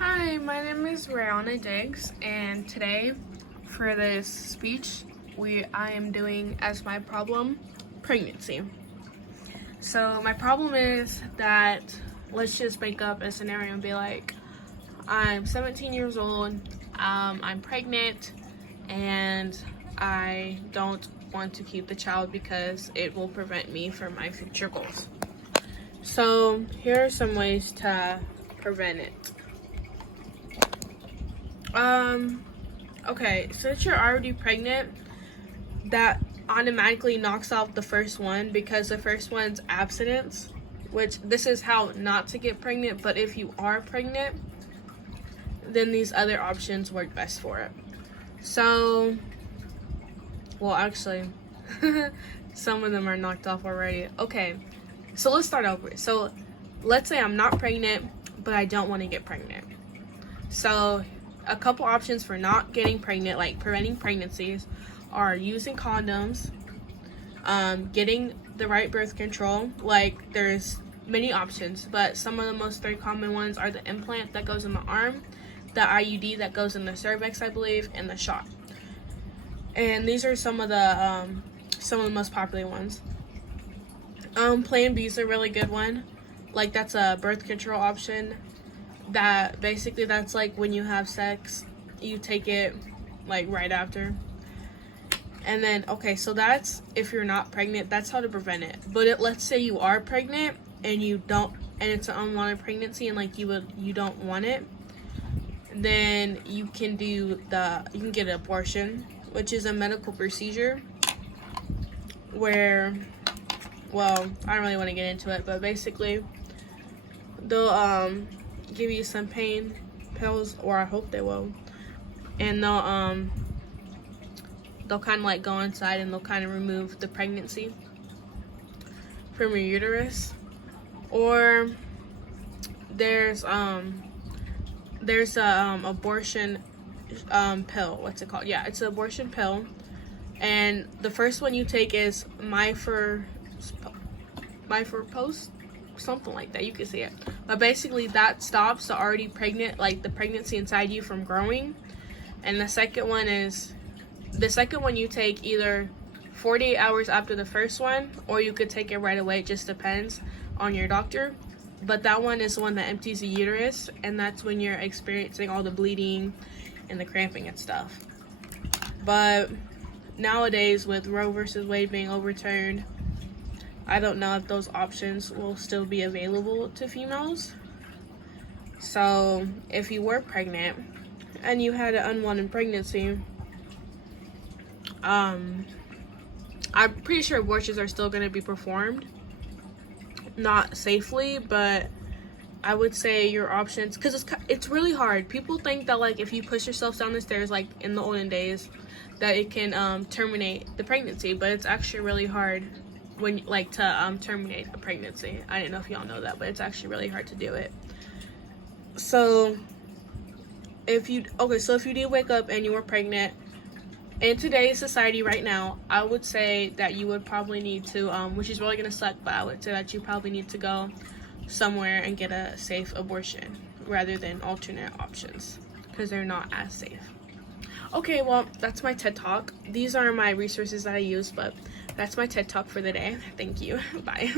Hi, my name is Rihanna Diggs, and today for this speech, I am doing as my problem pregnancy. So my problem is that let's just make up a scenario and be like, I'm 17 years old, I'm pregnant, and I don't want to keep the child because it will prevent me from my future goals. So here are some ways to prevent it. Okay, since you're already pregnant, that automatically knocks off the first one because the first one's abstinence, which this is how not to get pregnant, but if you are pregnant, then these other options work best for it. So, well, actually, some of them are knocked off already. Okay, so let's start over. So, let's say I'm not pregnant, but I don't want to get pregnant. So, a couple options for not getting pregnant, like preventing pregnancies, are using condoms, getting the right birth control. Like, there's many options, but some of the most very common ones are the implant that goes in the arm, the IUD that goes in the cervix, I believe, and the shot. And these are some of the most popular ones. Plan B is a really good one. Like, that's a birth control option that basically that's like when you have sex, you take it like right after. And then, okay, so that's if you're not pregnant, that's how to prevent it. But let's say you are pregnant and it's an unwanted pregnancy and like you don't want it, then you can get an abortion, which is a medical procedure where, well, I don't really want to get into it, but basically they'll give you some pain pills, or I hope they will, and they'll kind of like go inside and they'll kind of remove the pregnancy from your uterus. Or there's a abortion pill. What's it called? Yeah, it's an abortion pill, and the first one you take is Myforpost, something like that, you can see it, but basically that stops the already pregnant, like the pregnancy inside you, from growing. And the second one you take either 48 hours after the first one, or you could take it right away. It just depends on your doctor, but that one is the one that empties the uterus, and that's when you're experiencing all the bleeding and the cramping and stuff. But nowadays, with Roe versus Wade being overturned, I don't know if those options will still be available to females. So if you were pregnant and you had an unwanted pregnancy, I'm pretty sure abortions are still going to be performed. Not safely, but I would say your options, because it's really hard. People think that like if you push yourself down the stairs like in the olden days, that it can terminate the pregnancy, but it's actually really hard when to terminate a pregnancy. I didn't know if y'all know that, but it's actually really hard to do it. So if you did wake up and you were pregnant, in today's society right now, I would say that you would probably need to, which is really gonna suck, but I would say that you probably need to go somewhere and get a safe abortion rather than alternate options, because they're not as safe. Okay, well, that's my TED Talk. These are my resources that I use, but that's my TED Talk for the day. Thank you. Bye.